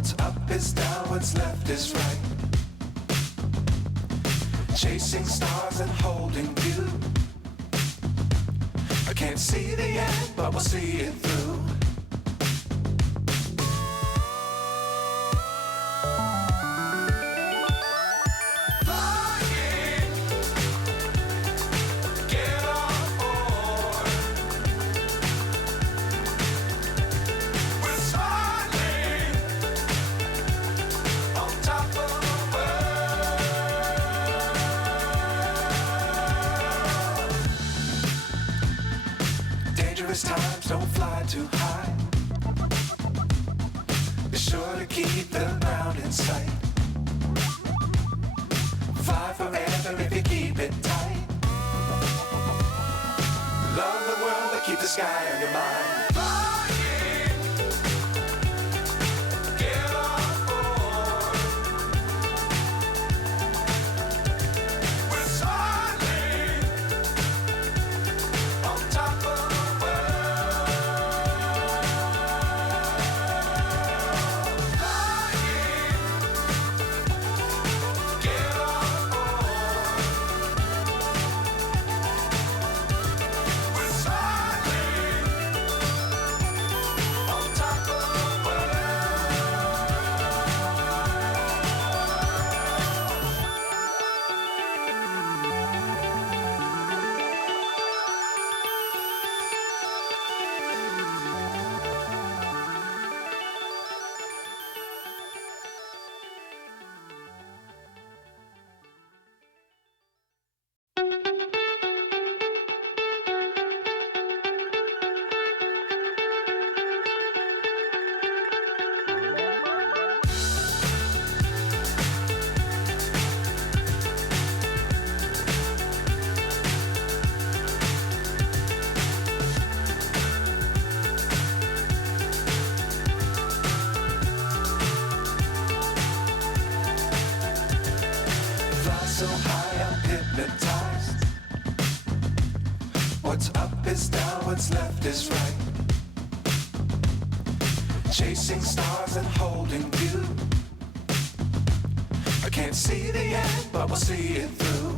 What's up is down, what's left is right. Chasing stars and holding you. I can't see the end, but we'll see it through. Times don't fly too high. Be sure to keep the ground in sight. Fly forever if you keep it tight. Love the world but keep the sky on your mind. So high I'm hypnotized. What's up is down, what's left is right. Chasing stars and holding you. I can't see the end, but we'll see it through.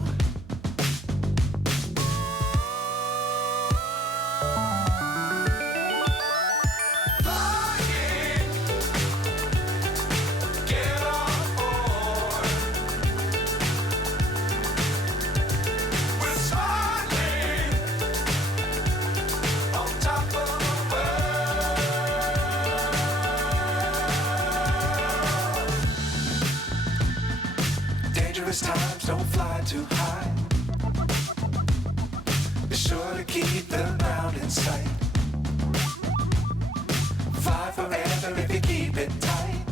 Times don't fly too high. Be sure to keep the ground in sight. Fly forever if you keep it tight.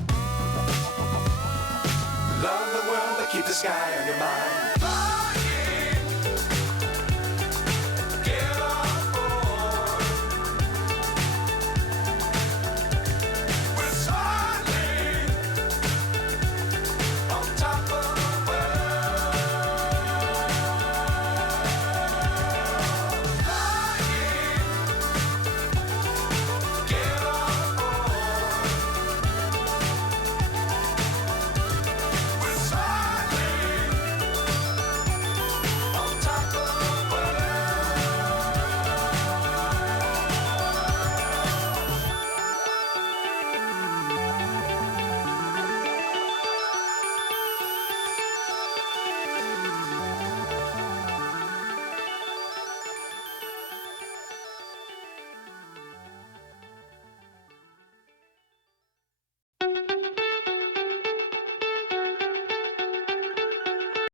Love the world but keep the sky on your mind.